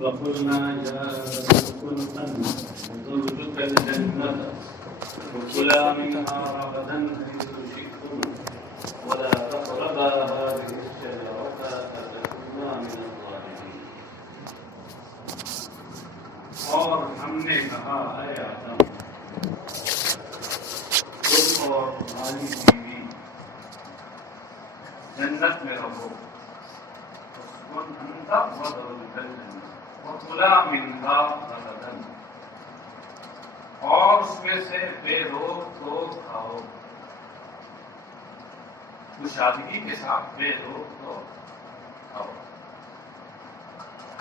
وقلنا يا كن زوجك الجنة وكلا منها رغدا حيث شئتم ولا تقربا هذه الشجرة فتكونا من الظالمين. اور ہم نے کہا اے آدم تم اور تمہاری بیوی جنت میں رہو وَأَنْتَ وَزَوْجُكَ الْجَنَّةَ وَكُلَا مِنْهَا رَغَدًا اور اس میں سے بے روک ٹوک کھاؤ، کشادگی کے ساتھ بے روک ٹوک کھاؤ،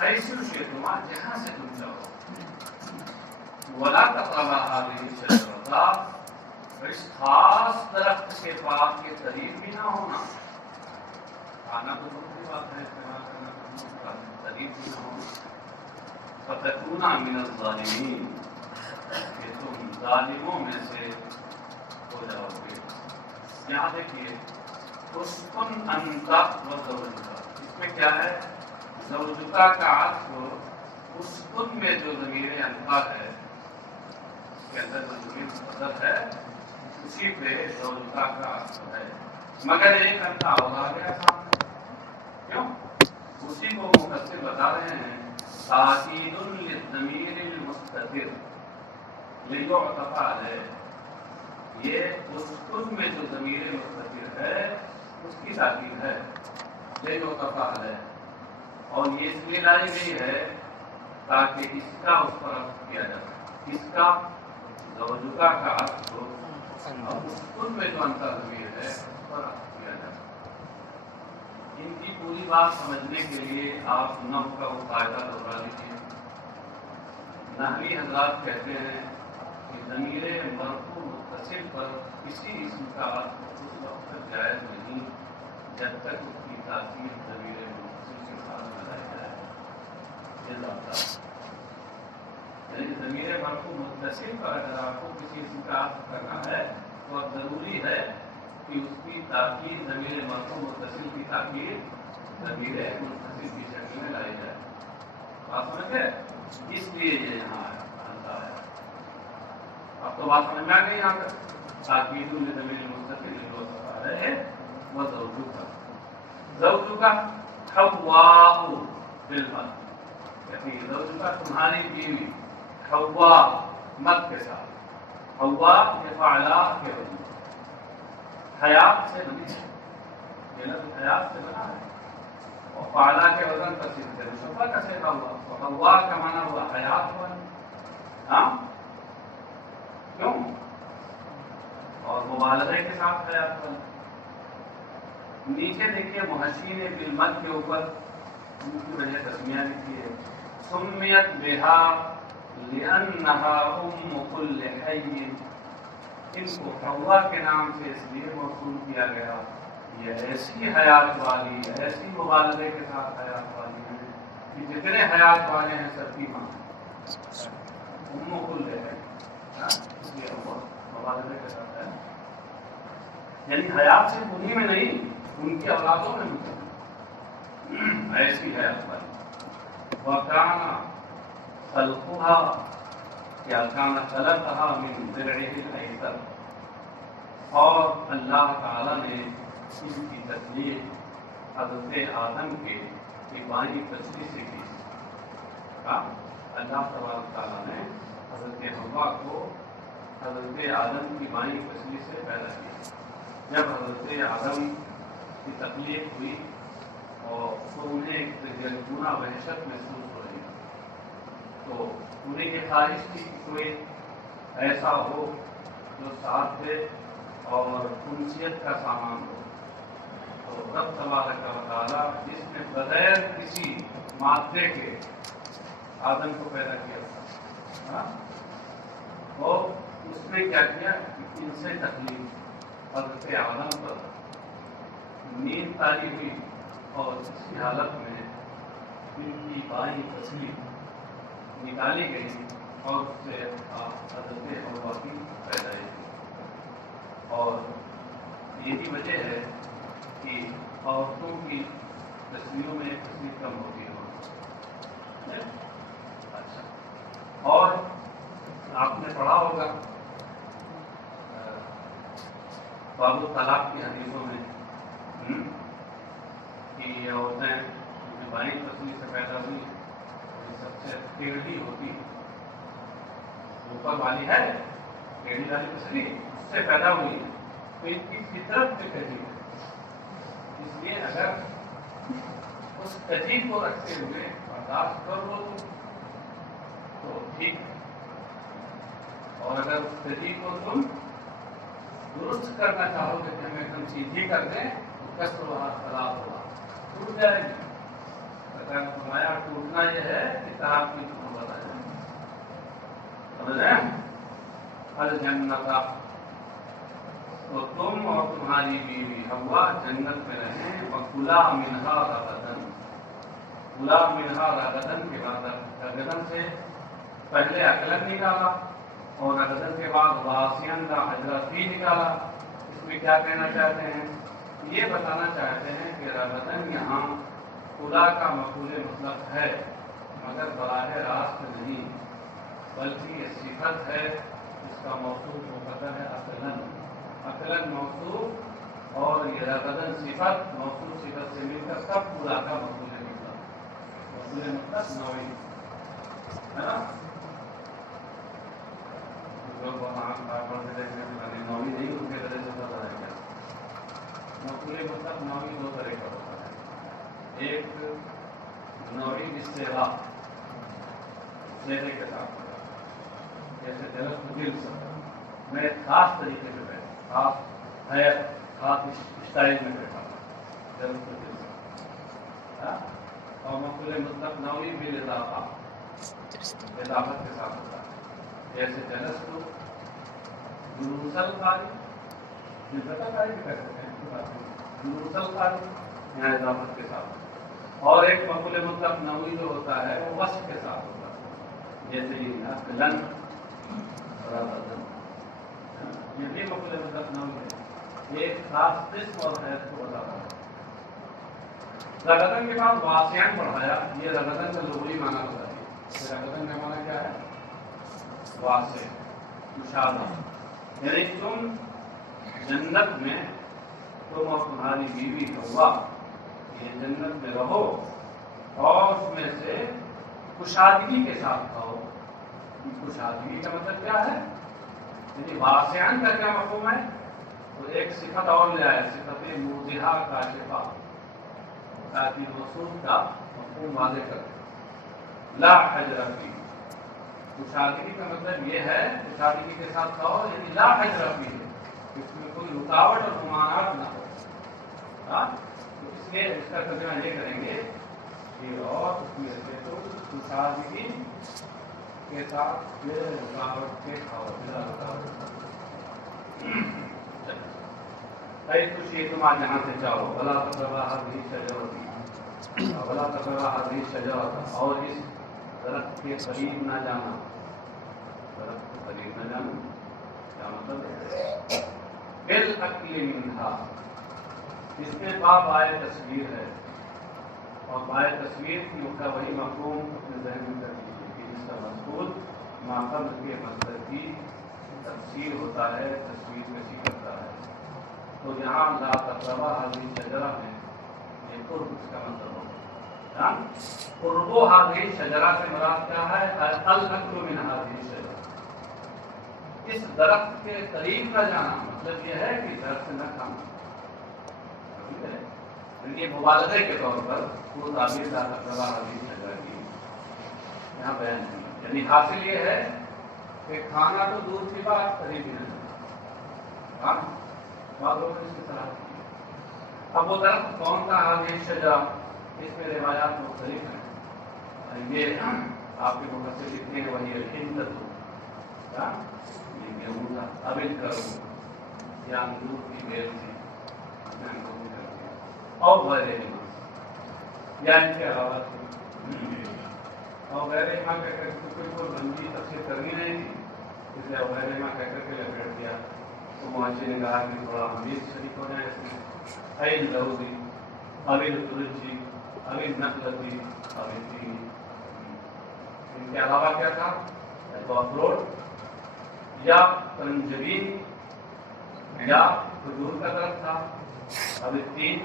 حیث شئتما جہاں سے تم چاہو، وَلَا تَقْرَبَا هَٰذِهِ الشَّجَرَةَ اس خاص درخت کے پاس کے قریب بھی نہ ہونا. کھانا تو دوسری بات ہے، استعمال کرنا قریب بھی نہ ہونا. فَتَكُونَا مِنَ الظَّالِمِينَ کہ تم ظالموں میں سے ہو جاؤ گے. یہاں دیکھیے اسکن انت وزوجک، اس میں کیا ہے؟ زوجکا کا عطف اسکن میں جو ضمیر انت ہے اس کے اندر جو ضمیر مقدر ہے اسی پہ زوجکا کا عطف ہے، مگر ایک انت اور آ گیا سامنے. کیوں؟ اسی کو مفسر بتا رہے ہیں تاکید للضمیر المستتر لیعطف علیہ. یہ اسکن میں جو ضمیر مستتر ہے اس کی تاکید ہے لیعطف علیہ، اور یہ اس لیے لائی گئی ہے تاکہ اس کا اس پر عطف کیا جائے. اس کا زوجکا کا عطف اور اسکن میں جو انت ضمیر ہے اس پر عطف کیا جائے. ان کی پوری بات سمجھنے کے لیے آپ نحو کا وہ قاعدہ دوہرا لیجیے. نحوی حضرات کہتے ہیں کہ ضمیر مرفوع متصل پر کسی اسم کا عطف اس وقت تک جائز نہیں جب تک اس کی تاثیر ضمیر متصل کے ساتھ بتائی جائے. یہ ضابطہ یعنی ضمیر مرفوع متصل پر اگر آپ کو کسی اسم کا عطف کرنا ہے تو اب ضروری ہے کہ اس کی تاکید ضمیر مرفوع متصل کی تاکید ضمیر متصل کی شکل میں لائی جائے. بات سمجھ گئے؟ اس لیے یہ یہاں آتا ہے. اب تو بات سمجھ میں آ گئی. یہاں پر تاکید ضمیر متصل ہے وہ زوجکا. زوجکا حواء بالمد کہتی ہے زوجکا تمہاری بیوی، حواء مد کے ساتھ. حواء یہ فعلا کے وزن حیات سے بنی ہے، یہ لفظ حیات سے بنا ہے اور فعلا کے وزن پر صفت مشبہ کا سیکھا ہوا. حواء کا معنی ہوا حیات بن. ہاں کیوں؟ اور مبالغے کے ساتھ حیات بن. نیچے دیکھیے محسین بالمد کے اوپر ان کی وجہ تسمیہ لکھی ہے سمیت بہا لأنہا ام کل حی. ان کو حواء کے نام سے اس لیے موصول کیا گیا یہ ایسی حیات والی، ایسی مبالغے کے ساتھ حیات والی ہیں کہ جتنے حیات والے ہیں سب کی ماں ام کل حی. اس لیے مبالغے کے ساتھ ہے یعنی حیات سے انہی میں نہیں ان کی اولادوں میں مطلب ایسی حیات والی. وَكَانَ خَلْقُهَا کیا كَانَ خَلَقَهَا مِنْ ضِلْعِهِ الْأَيْسَرِ اور اللہ تعالیٰ نے اس کی تخلیق حضرت آدم کے بائیں پسلی سے کی. اللہ تبارک تعالیٰ نے حضرت حوا کو حضرت آدم کی بائیں پسلی سے پیدا کیا. جب حضرت آدم کی تخلیق ہوئی اور انہیں گناہ وحشت محسوس ہو رہی تو انہیں یہ خواہش تھی کہ کوئی ایسا ہو جو ساتھ دے اور انسیت کا سامان ہو. تو رب تبارک و تعالیٰ جس نے بغیر کسی مادے کے آدم کو پیدا کیا تھا اور اس نے کیا کیا ان سے تخلیق حضرت آدم پر نیند تاری ہوئی اور اسی حالت میں ان کی بائیں پسلی نکالی گئی اور اس سے حضرت حوا کی پیدائش ہوئی. اور یہی وجہ ہے کہ عورتوں کی تصویروں میں تصویر کم ہوتی ہے نے پڑھا ہوگا باب طلاق کی حدیثوں میں کہ یہ عورتیں بائیں پسلی سے پیدا ہوئی سب سے ٹیڑھی ہوتی اوپر والی ہے ٹیڑھی والی پسلی اس سے پیدا ہوئی ہے تو ان کی فطرت میں کجی ہے. اس لیے اگر اس کجی کو رکھتے ہوئے برداشت کر لو تو ٹھیک ہے, اور اگر اس کجی کو تم درست کرنا چاہو گے کہ ہم ایک دم سیدھی کر دیں تو کسر ہوا خراب ہوگا, ٹوٹ جائے گی. اگر فرمایا ٹوٹنا یہ ہے کہ طلاق کی تم بتائیں الجنت, تو تم اور تمہاری بیوی حوا جنت میں رہیں. وَكُلَا مِنْهَا رَغَدًا, کُلَا مِنْهَا رَغَدًا کے بعد رغدن سے پہلے عقلن نکالا اور رغدن کے بعد واسین کا حضرت بھی نکالا. اس میں کیا کہنا چاہتے ہیں؟ یہ بتانا چاہتے ہیں کہ رغدن یہاں کُلا کا مفعول مطلق ہے مگر براہ راست نہیں, بلکہ یہ صفت ہے جس کا موصوف مقدر ہے عقلن. عقلن موصوف اور یہ رغدن صفت موصوف صفت سے مل کر سب کُلا کا مفعول مطلق نوعی ہے نا. لوگ پڑھتے دیکھنے نوعی نہیں ان کے طرح سے پتا ہے کیا مفعول مطلق نوعی دو طرح کا ہوتا ہے. ایک نوعی استعلا چہرے کے ساتھ ہوتا ہے, جیسے جلس دل سے میں ایک خاص طریقے سے بیٹھا, خاص ہے خاص اسٹائل میں بیٹھا جلس دل سے. اور مفعول مطلق نوعی بھی اضافت کے ساتھ ہوتا ہے, جیسے جلس تو جلوسل قاری جلسل قاری بھی کر سکتے ہیں جلوسل قاری یہاں اضافت کے ساتھ. اور ایک مفعول مطلق نوعی جو ہوتا ہے وہ وصف کے ساتھ ہوتا ہے, جیسے یہ عقلن رغدن, یہ بھی مفعول مطلق نوعی ہے, ایک خاص قسم اور حیث کو بتاتا ہے. رغدن کے بعد واسعن پڑھایا, یہ رغدن کا لغوی معنی ہوتا ہے. رغدن کا معنی کیا ہے؟ واسع, مشاہدہ. یعنی تم جنت میں تم اور تمہاری بیوی حوا یہ جنت میں رہو اور اس میں سے کشادگی کے ساتھ کھاؤ. کشادگی کا مطلب کیا ہے؟ یعنی واسعن کا کیا مفہوم ہے؟ تو ایک صفت اور لے آئے, صفت موضحہ کاشفہ, تاکہ موصوف کا مفہوم واضح کر دے. لا حجر فیہ, کشادگی کا مطلب یہ ہے کشادگی کے ساتھ کھاؤ یعنی لا حجر فیہ, اس میں کوئی رکاوٹ اور ممانعت نہ ہو. تو اس لیے اس کا ترجمہ یہ کریں گے کہ اور اس میں سے تو کشادگی کے ساتھ بے رکاوٹ کے کھاؤ, بلا رکاوٹ. تم آج یہاں سے جاؤ, ولا تقربا هذه الشجرة ولا تقربا هذه الشجرة, اور اس درخت کے قریب نہ جانا. درخت کے قریب نہ جانا کیا مطلب ہے؟ بالاکل منها, اس میں بائے تصویر ہے, اور بائے تصویر کا وہی مفہوم اپنے ذہن میں کر لیجیے کہ جس کا مذکور ماقبل کے مصدر کی تفسیر ہوتا ہے, تصویر کشی کرتا ہے. تو یہاں لا تقربا هذه الشجرة میں یہ قرب اس کا مطلب ہوگا. قرب هذه الشجرة سے مراد کیا ہے؟ الاکل من هذه الشجرة, اس درخت کے قریب نہ جانا مطلب یہ ہے کہ درخت نہ کھانا. یہ مبالغے کے طور پر وہ تعبیر لا تقربا هذه الشجرة کی یہاں بیان ہے. یعنی حاصل یہ ہے کہ کھانا تو دور کی بات قریب ہی نہیں. بعض لوگوں نے اس کی صلاح کی. اب وہ درخت کون سا هذه الشجرة, اس میں روایات مختلف ہیں. یہ آپ کے مفسر لکھتے ہیں وہی الحنطۃ, یہ گیہوں تھا, ابل کرو یا انگور کی بیل سے اور غیر ایمان یا ان کے علاوہ اور غیر ایمان کہہ کر کوئی بندی تفسیر کرنی نہیں تھی, اس لیے غیر ایمان کہہ کر کے لپیٹ دیا. تو معاشرے نے کہا کہ تھوڑا امیر شریک ہو جائے اس میں عین لہودی ابل ترجی ابل نقلتی ابل تین, ان کے علاوہ کیا تھا؟ تو اخروٹ یا تنجبین یا کھجور کا درخت تھا، اب تین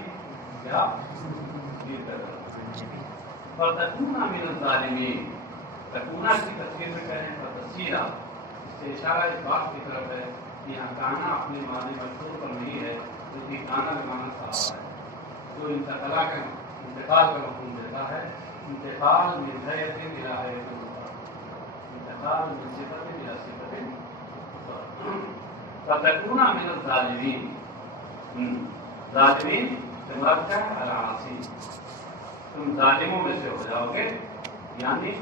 یا کھجور کا درخت. فتکونا من الظالمین، تکونا کی تفسیر میں کہیں فتسیرہ، اس سے اشارہ اس بات کی طرف ہے کہ یہاں کانا اپنے معنی مشہور پر نہیں ہے، کیونکہ کانا میں معنی صحابہ ہے جو انتقال کا مفہوم دیتا ہے. انتقال من حیث الى حیث اخر، انتقال من صفت الى صفت اخر. فتکونا من الظالمین، ظالمین سے مراد کیا ہے؟ العاصی، تم ظالموں میں سے ہو جاؤ گے، یعنی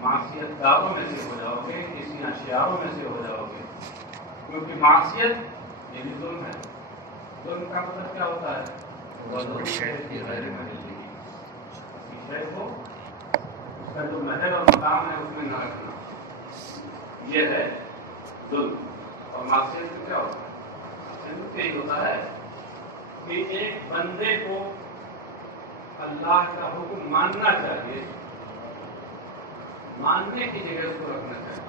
معصیت کاروں میں سے ہو جاؤ گے، کسی اشیاروں میں سے ہو جاؤ گے. کیونکہ معصیت یہ بھی ظلم ہے. ظلم کا مطلب کیا ہوتا ہے؟ غیر محلی، کسی شے کو اس کا جو محل اور مقام ہے اس میں نہ رکھنا، یہ ہے ظلم. اور معصیت میں کیا ہوتا ہے؟ معصیت یہی ہوتا ہے کہ ایک بندے کو اللہ کا حکم ماننا چاہیے، ماننے کی جگہ اس کو رکھنا چاہیے،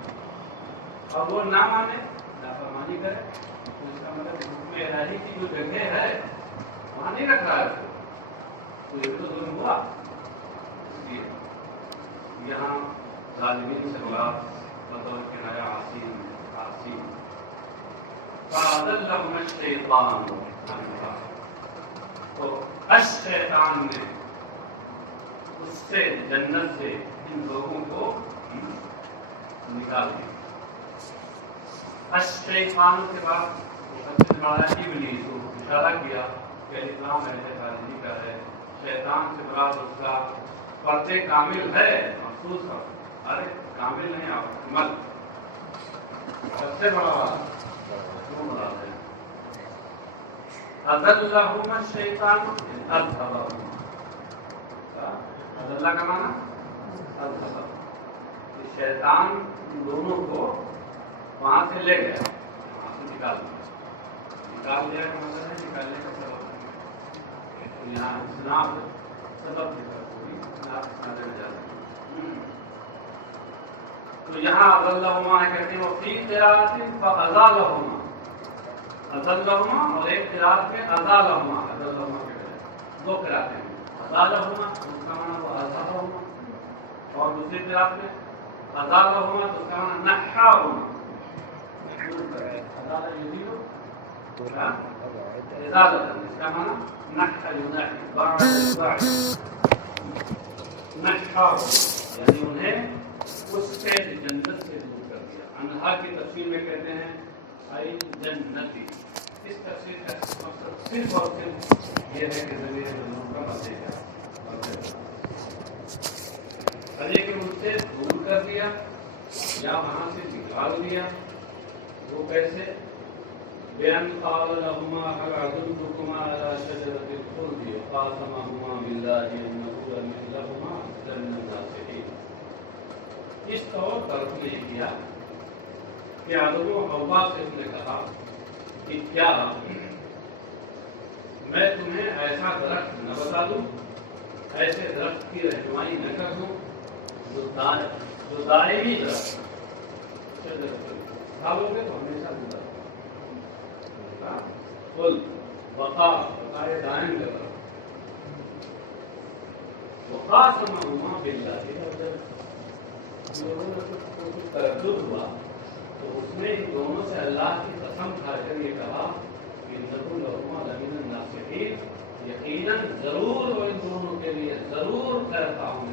اور وہ نہ مانے، نافرمانی کرے، تو اس کا مطلب حکم الہی کی جو جگہ ہے وہاں نہیں رکھ رہا ہے اس کو، تو یہ تو ظلم ہوا. اس لیے یہاں ظالمین سے مراد بطور کنایا عاصی. فَأَضَلَّهُمَ الشَّيْطَانُ عَنْهَا، تو الشیطان نے اس سے، جنت سے ان لوگوں کو نکال دیا. الشیطان کے بعد ابلیس کو اشارہ کیا کہ اسلام ایسے خارجی کا ہے. شیطان سے مراد اس کا فرد کامل ہے، محسوس کا، ارے کامل نہیں آپ مل سب سے بڑا کیوں مراد ہے. اضلہم الشیطان اضلہم، اضلہ کا معنی اضلہ، شیطان ان دونوں کو وہاں سے لے گیا، وہاں سے نکال دیا کا مطلب ہے نکالنے کا سبب. یہاں اسناد سبب کی طرف ہوئی، اسناد میں جا رہے ہیں. تو یہاں اضلہما کہتے ہیں وہ فی قراءۃ فاضلہما، اضلہما، اور ایک قراءت میں اضلہما، اضلہما کہتے ہیں دو قراءتیں ہیں. اضلہما اس کا معنی وہ اضلہما، اور دوسری قراءت میں اضلہما تو اس کا معنی نحاہما. اضل یزید ازالۃ، اس کا معنی نحا ینحی، بعد البعد، نحاہ یعنی انہیں اس سے جنت سے دور کر دیا. انہا کی تفسیر میں کہتے ہیں ای جنتی. اس تفسیر کا مقصد صرف اور صرف یہ ہے کہ ذریعے جنوں کا مزے گا، کہ ان سے دور کر دیا یا وہاں سے نکال دیا. وہ کیسے؟ بأن قال لهما هل أدلكما على شجرة الخلد وقاسمهما بالله إنه لهما لمن الناصحين. اس طور پر اس نے کیا کہ آدم و حوا سے اس نے کہا کہ کیا میں تمہیں ایسا درخت نہ بتا دوں، ایسے درخت کی رہنمائی نہ کر دوں جو دائمی درخت کھالو گے تو ہمیشہ زندہ کل بقائے دائم کا درخت. وقاسمہما باللہ، لوگوں نے کچھ تردد ہوا تو اس نے ان دونوں سے اللہ کی قسم کھا کر یہ کہا کہ انہ لہما لمن الناصحین، یقیناً ضرور وہ ان دونوں کے لیے ضرور کرتا ہوں.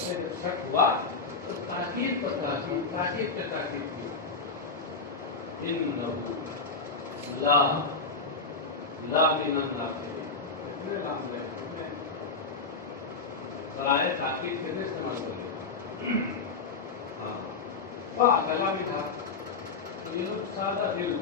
سے جب شک ہوا تو تاکید پر تاکید، تاکید پہ تاکید کی. انہ لا من الناصحین، اتنے لام لے برائے تاکید کے لیے استعمال کر لیا. ہاں گلا بھی تھا. تو یہ لوگ سادہ دل،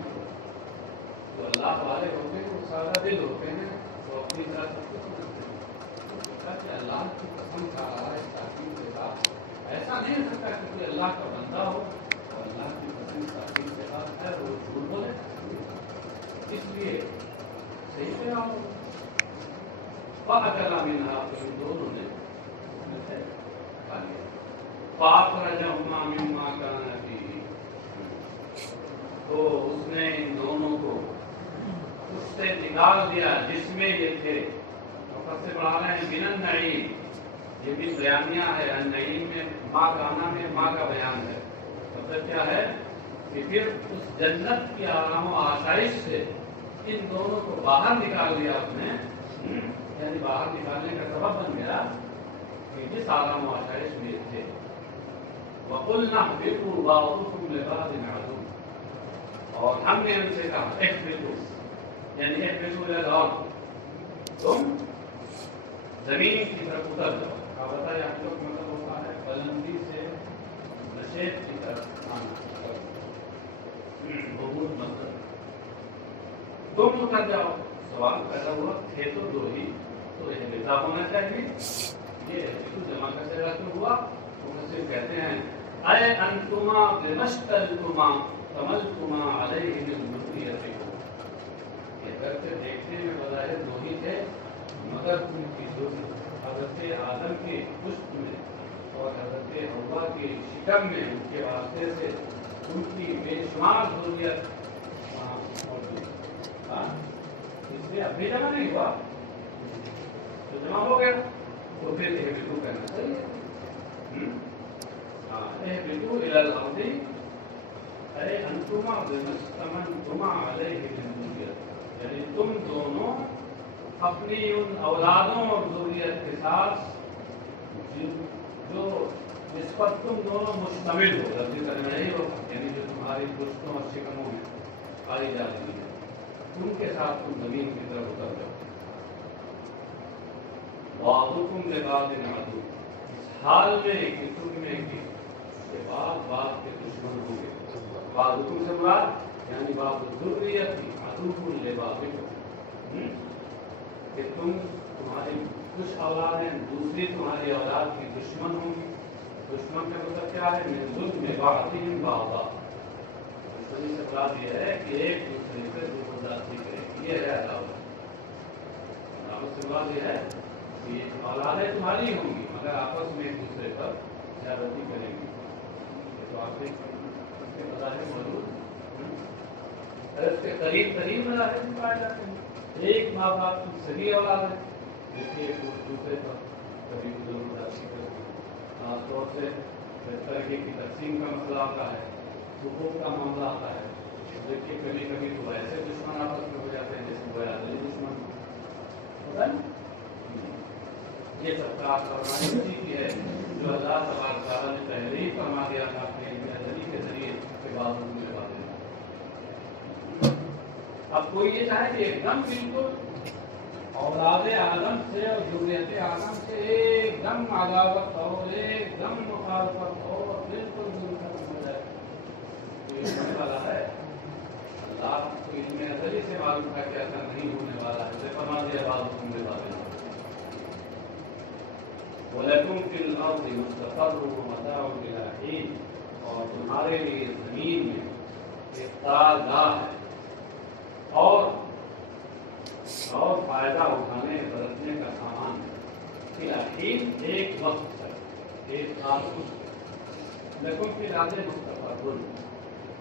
جو اللہ والے ہوتے ہیں وہ سادہ دل ہوتے ہیں، وہ اپنی طرح سب کو سمجھتے ہیں کہ اللہ کی قسم کھا رہا ہے تاکید کے ساتھ. ایسا نہیں ہو سکتا کہ کوئی اللہ کا بندہ ہو اور اللہ کی قسم تاکید کے ساتھ ہے وہ جھوٹ بولے. اس لیے صحیح سے آپ فَأَكَلَ مِنْهَا، تو ان دونوں نے فَأَخْرَجَهُمَا مِمَّا كَانَ فِيهِ، تو اس نے ان دونوں کو اس سے نکال دیا جس میں یہ تھے. سب سے بڑھا رہے ہیں من النعیم، یہ بھی بیانیہ ہے. النعیم میں ماں کا آنا میں ماں کا بیان ہے. مطلب کیا ہے کہ پھر اس جنت کی آرام و آسائش سے ان دونوں کو باہر نکال دیا آپ نے، یعنی باہر نکالنے کا سبب بن گیا کہ جس آرام و آسائش میں تھے. وَقُلْنَا اهْبِطُوا بَعْضُكُمْ لِبَعْضٍ عَدُوٌّ، اور ہم نے ان سے کہا اهْبِطُوا، یعنی اهْبِطُوا إِلَى الْأَرْضِ، تم زمین کی طرف اتر جاؤ. آپ بتائیں آپ لوگ مطلب ہوتا ہے بلندی سے نشیب کی طرف آنا، بہت مطلب تم اتر جاؤ. سوال پیدا ہوا تھے تو دو ہی، تو یہ بتا ہونا چاہیے. یہ جمع کا سے رسم ہوا. مفسر کہتے ہیں اے انتما بمشتلتما تملتما علیہ من ذریتکم، یہ گھر سے دیکھنے میں بظاہر دو ہی تھے، مگر ان کی جو حضرت آدم کے پشت میں اور حضرت حوا کے شکم میں ان کے واسطے سے ان کی بے شمار ضروریت وہاں موجود. اس لیے اب بھی جمع نہیں ہوا تو جمع ہو گیا، تو پھر یہ بالکل کہنا چاہیے اهبطوا إلى الأرض أي أنتما بمستمنتما عليه من ذريته، یعنی تم دونوں اپنی ان اولادوں اور ذریت کے ساتھ جو جس پر تم دونوں مشتمل ہو، غلطی کرنا یہی ہو، یعنی جو تمہاری پشتوں اور شکموں میں پائی جا رہی ہے، ان کے ساتھ تم زمین کی طرف اتر جاؤ. بعضکم لبعض عدو، اس حال میں کہ تم میں کہ بعض کے دشمن ہوں گے. بعضکم سے مراد یعنی بعض ذریت عدو لبعضکم، کہ تمہاری کچھ اولادیں دوسری تمہاری اولاد کی دشمن ہوں گی. دشمن کا مطلب کیا ہے؟ من ظلم بعضهم بعضا، دشمنی سے مراد یہ ہے کہ ایک دوسرے پہ زبردستی کرے گی. یہ ہے عداوت. عداوت سے مراد یہ ہے کہ اولادیں تمہاری ہوں گی مگر آپس میں ایک دوسرے پر زیادتی کریں گی. تو آپ اس کے مظاہر موجود اس کے قریب قریب مظاہر پائے جاتے ہیں. ایک ماں باپ کی سگی اولاد ہے، دیکھیے ایک دوسرے پر کبھی زبردستی کرتے ہیں. خاص طور سے ترقی کی تقسیم کا مسئلہ آتا ہے، حقوق کا معاملہ آتا ہے. دیکھیے کبھی کبھی تو ایسے دشمن آپس میں ہو جاتے ہیں جیسے وہ عادلی دشمن ہوتا ہے. یہ سب کا فرمائی اسی کی ہے جو اللہ تبارک و تعالیٰ نے پہلے ہی فرما دیا تھا اپنے علم ازلی کے ذریعے کے بعد ان کے بارے میں. اب کوئی یہ چاہے کہ ایک دم بالکل اولاد آدم سے اور ذریت آدم سے ایک دم عداوت اور ایک دم مخالفت اور بالکل ضرورت ہو جائے، تو یہ ہونے والا ہے. اللہ کو علم ازلی سے معلوم تھا کہ ایسا نہیں ہونے والا ہے. اسے فرما دیا بعض ان کے بارے میں وَلَكُمْ فِي الْأَرْضِ مُسْتَقَرٌّ وَمَتَاعٌ إِلَىٰ حِينٍ، اور تمہارے لیے زمین میں ایک قرار گاہ ہے اور فائدہ اٹھانے برتنے کا سامان ہے. إِلَىٰ حِينٍ، ایک وقت تک، ایک خاص وقت. لَكُمْ فِي الْأَرْضِ مُسْتَقَرٌّ،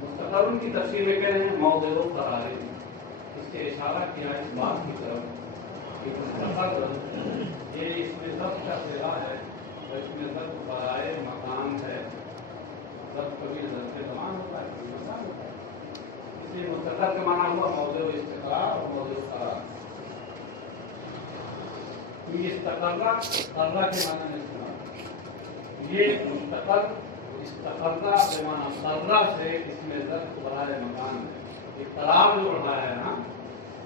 مستقر کی تفسیر میں کہہ رہے ہیں موضع قرار. اس سے اشارہ کیا اس بات کی طرف کہ مستقر یہ اس میں ضبط کا صلہ ہے، اور اس میں ضبط برائے مکان ہے. ضبط کبھی ضبط زمان ہوتا ہے، کبھی مکان ہوتا ہے. اس لیے مستقر کا معنی ہوا موضع استقرار اور موضع قرار. یہ استقرار قرہ کے معنی میں استعمال، یہ مستقر استقرہ کے معنی قرہ سے اس میں ضبط برائے مکان ہے. یہ قرار جو رہا ہے نا،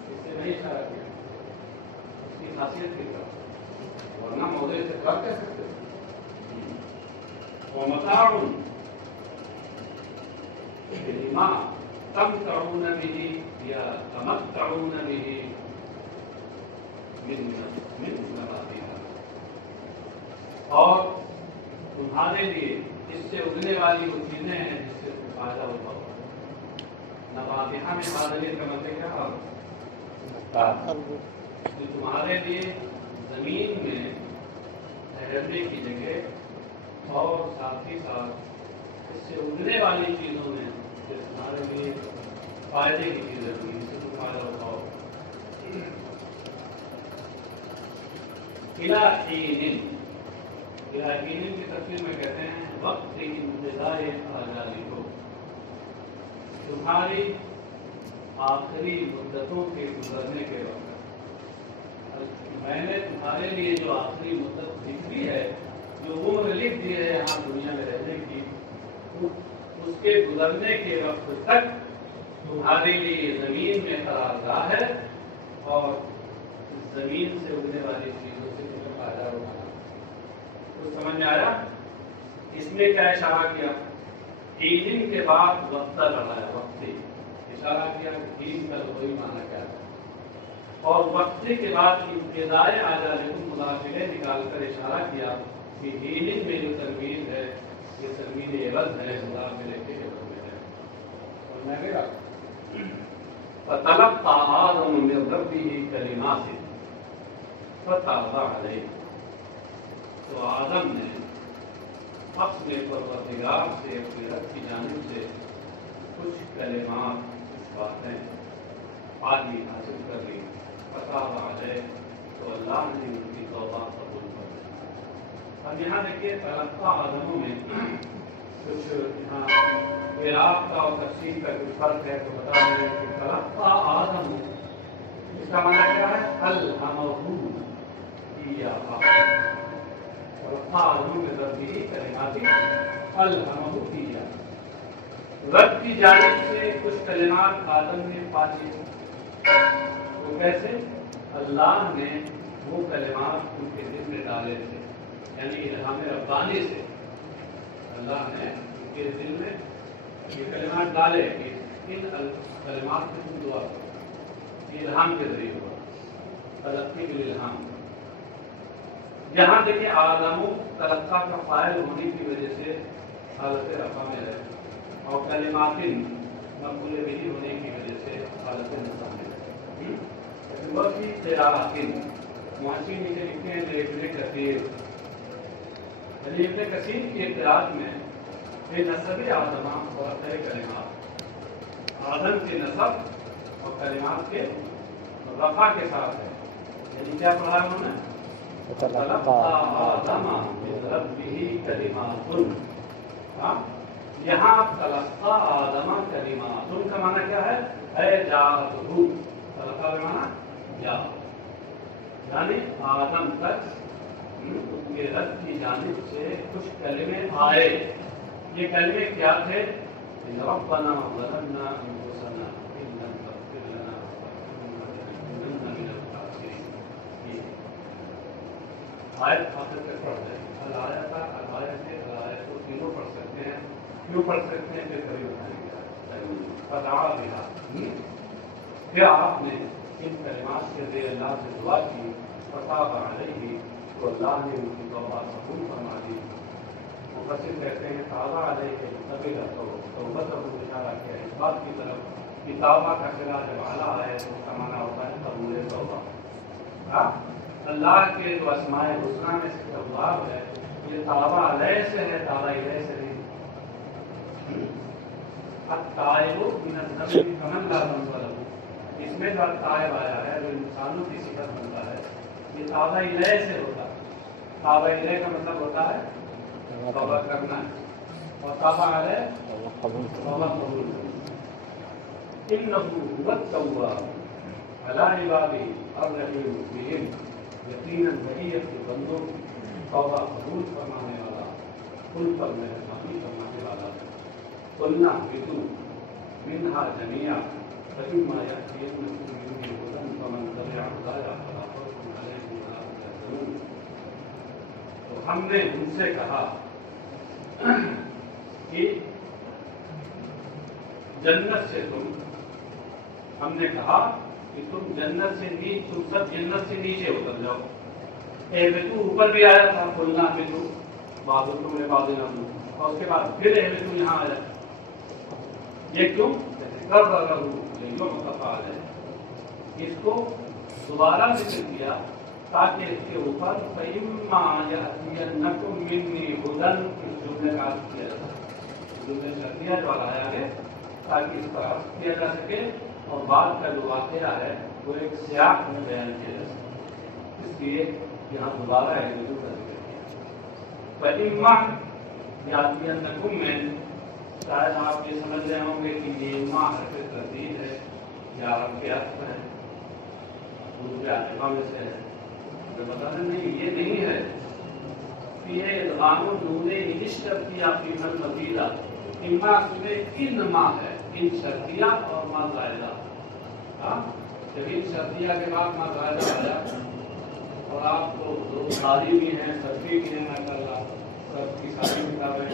اس سے نہیں اشارہ کیا اس کی خاصیت کی طرف، ورنہ موضع سے کر کہہ سکتے ہیں. ومتاع بما تمتعون به یا تمتعون به من نباتها، اور تمہارے لیے اس سے اگنے والی وہ چیزیں ہیں جس سے تم فائدہ اٹھاؤ. نباتها میں فائدہ کا مطلب کیا ہے؟ تمہارے لیے زمین میں ٹھہرنے کی جگہ اور ساتھ ہی ساتھ اس سے اگنے والی چیزوں میں جو تمہارے لیے فائدے کی چیزیں ہوئی، اس سے تم فائدہ اٹھاؤ. الہین کی تفسیر میں کہتے ہیں وقت کی انتظار آزادی کو، تمہاری آخری مدتوں کے گزرنے کے وقت میں نے تمہارے لیے جو آخری مدت لکھی ہے، جو عمر لکھ دی ہے یہاں دنیا میں رہنے کی، اس کے گزرنے کے وقت تک تمہارے لیے زمین میں قرارگاہ ہے اور زمین سے اگنے والی چیزوں سے تمہیں فائدہ اٹھانا. کچھ سمجھ میں آیا؟ اس میں کیا اشارہ کیا؟ دن کے بعد وقت لڑایا، وقتی اشارہ کیا کہ دین کا کوئی معنی کیا ہے، اور وقتی کے بعد انتظار آزادی مداخلے نکال کر اشارہ کیا کہ دین میں جو تنویر ہے یہ تنویر عوض ہے، مداخلے کے عوض میں ہے. سمجھ میں گیا؟ فَتَلَقَّىٰ آدَمُ مِن رَبِّهِ كَلِمَاتٍ فَتَابَ عَلَيْهِ. تو آدم نے اپنے پروردگار سے، اپنے رب کی جانب سے کچھ کلمات، کچھ باتیں پالی، حاصل کر لی. فَتَابَ عَلَيْهِ. تو اللہ نے ان کی توبہ قبول کر لی. اب یہاں دیکھیے تلقّیٰ آدموں میں کچھ یہاں عراق کا اور تفسیر کا کچھ فرق ہے، تو بتا دیں کہ تلقّیٰ آدم اس کا معنی کیا ہے؟ الہمہ ایاہا. تلقّیٰ آدم کے ذریعے کلمات الہمہ ایاہا، رب کی جانب سے کچھ کلمات آدم نے پالی. وہ کیسے؟ اللہ نے وہ کلمات ان کے دل میں ڈالے تھے، یعنی الہام ربانی سے اللہ نے ان کے دل میں یہ کلمات ڈالے کہ ان کلمات سے تم دعا کرو. یہ الہام کے ذریعے ہوا، تلقی بالالہام. یہاں دیکھیں آدم تلقیٰ کا فاعل ہونے کی وجہ سے حالت رفع میں ہے، اور کلمات مقبول بہ ہونے کی وجہ سے حالت نصب میں ہے. وفی قراءۃ محسن نیچے لکھتے ہیں ابن کثیر، یعنی ابن کثیر کی قراءت میں بے نسب آدم اور اثر کلمات، آدم کے نسب اور کلمات کے رفع کے ساتھ ہے. یعنی کیا پڑھا انہوں نے؟ تلقّیٰ آدم من ربہ کلمات. یہاں تلقّیٰ آدم کلمات کا معنی کیا ہے؟ اے جاءتہ. تلقّیٰ کا معنی جا، یعنی آدم تک ان کے رب کی جانب سے کچھ کلمے آئے. یہ کلمے کیا تھے؟ ربنا ظلمنا انفسنا ان لم تغفر لنا وترحمنا لنكونن من الخاسرین. آیت آخر تک پڑھ رہے ہیں، الآیت کو تینوں پڑھ سکتے ہیں. کیوں پڑھ سکتے ہیں؟ کہ کبھی بتائیں گے. فدعا بها، پھر آپ نے ان کلمات کے ذریعے اللہ سے دعا کی. فتاب علیہ، تو اللہ نے ان کی توبہ قبول فرما دی. مفسر کہتے ہیں تابع علیہ قبل توبۃ کو اشارہ کیا اس بات کی طرف کہ توبہ کا صیغہ جب اعلیٰ ہے تو اس کا معنی ہوتا ہے قبول توبہ. اللہ کے جو اسماء الحسنی میں سے تواب ہے یہ تابع علیہ سے ہے، تابع الیہ سے نہیں. التائب من الذنب کمن لا ذنب له، اس میں جو التائب آیا ہے جو انسانوں کی صفت بنتا ہے یہ تابع الیہ سے ہوتا ہے. تابع الیہ کا مطلب ہوتا ہے توبہ کرنا ہے، اور تابع علیہ توبہ قبول کرنا. انہ هو التواب علی عبادہ الرحیم بہم، یقیناً وہی اپنے بندوں کی توبہ قبول فرمانے والا، ان پر مہربانی فرمانے والا ہے. قلنا اهبطوا منها جميعا فإما يأتينكم مني هدى فمن تبع هداي فلا خوف عليهم ولا هم يحزنون. تو ہم نے ان سے کہا کہ جنت سے ہم نے کہا کہ تم جنت سے تم سب جنت سے نیچے اتر جاؤ. اہبطوا اوپر بھی آیا تھا، قلنا اهبطوا بعضکم لبعض عدو، اور اس کے بعد پھر اہبطوا یہاں آیا. یہ کیوں؟ اس کو دوبارہ ذکر کیا تاکہ اس کے اوپر فَإِمَّا يَأْتِيَنَّكُم مِّنِّي هُدًى اس جملے کا عرض کیا جاتا ہے. جملے شرطیہ جو آیا ہے تاکہ اس پر عرض کیا جا سکے اور بعد کا جو واقعہ ہے وہ ایک سیاق میں بیان کیا جا سکے. اس لیے یہاں دوبارہ ایک وضو کا ذکر کیا. وَإِمَّا يَأْتِيَنَّكُم میں شاید آپ یہ سمجھ رہے ہوں گے کہ یہ اما حرف تردید ہے یا عرب کے عطف ہے، حروف عاطفہ میں سے ہے. تو بتا دیں نہیں، یہ نہیں ہے. یہ ادغام النون الاشترطیہ فی المزیدہ اما میں ان ما ہے، ان شرطیہ اور ما زائدہ. جب ان شرطیہ کے بعد ما زائدہ آیا اور آپ کو دو ساری بھی ہیں، صرفی بھی ہیں، ماشاء اللہ سب کی ساری کتابیں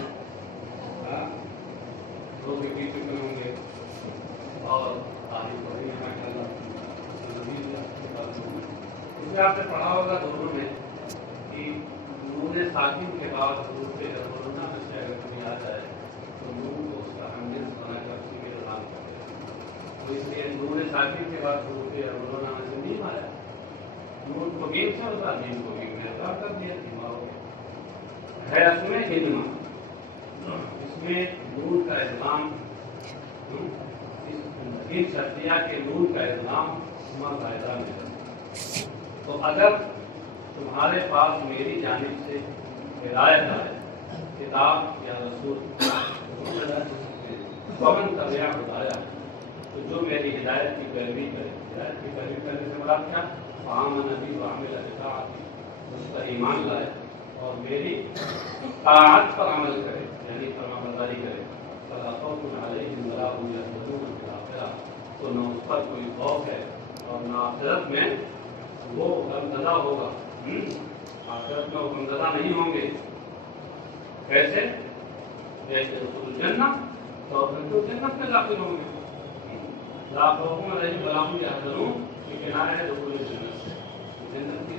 دو کے بیچ میں ہوں گے اور تعریف پڑھی ہے ماشاء اللہ. اس میں آپ نے پڑھا ہوگا دونوں میں کہ نون ساکن کے بعد حروف اربنا میں سے اگر کوئی آ جائے تو نون کو اس کا ہمجنس بنا کر اسی کے اعلان کرتے ہیں. تو اس لیے نون ساکن کے بعد حروف اربنا میں سے نہیں آیا. نون کو گیم سے ہوتا، نیم کو گیم میں ادا کر دیا دماغ ہے. اس میں ہنما، اس میں نون کا ادغام، ان شرطیہ کے نون کا ادغام ما زائدہ میں. تو اگر تمہارے پاس میری جانب سے ہدایت آئے، کتاب یا رسول فمن تبع ہدایہ، تو جو میری ہدایت کی پیروی کرے. ہدایت کی پیروی کرنے سے مراد کیا؟ فآمن بی وعمل بطاعتی، اس پر ایمان لائے اور میری طاعت پر عمل کرے، یعنی فرمانبرداری کرے. فلا خوف علیہم ولا هم یحزنون فی الآخرہ، تو نہ اس پر کوئی خوف ہے اور نہ آخرت میں وہ غمزدہ ہوگا. آخرت میں وہ غمزدہ نہیں ہوں گے. کیسے؟ جیسے رسول الجنہ تو جنت میں داخل ہوں گے. لا خوف علیہم ولا هم یحزنون، یہ کنارہ ہے رسول الجنت سے. جنت کی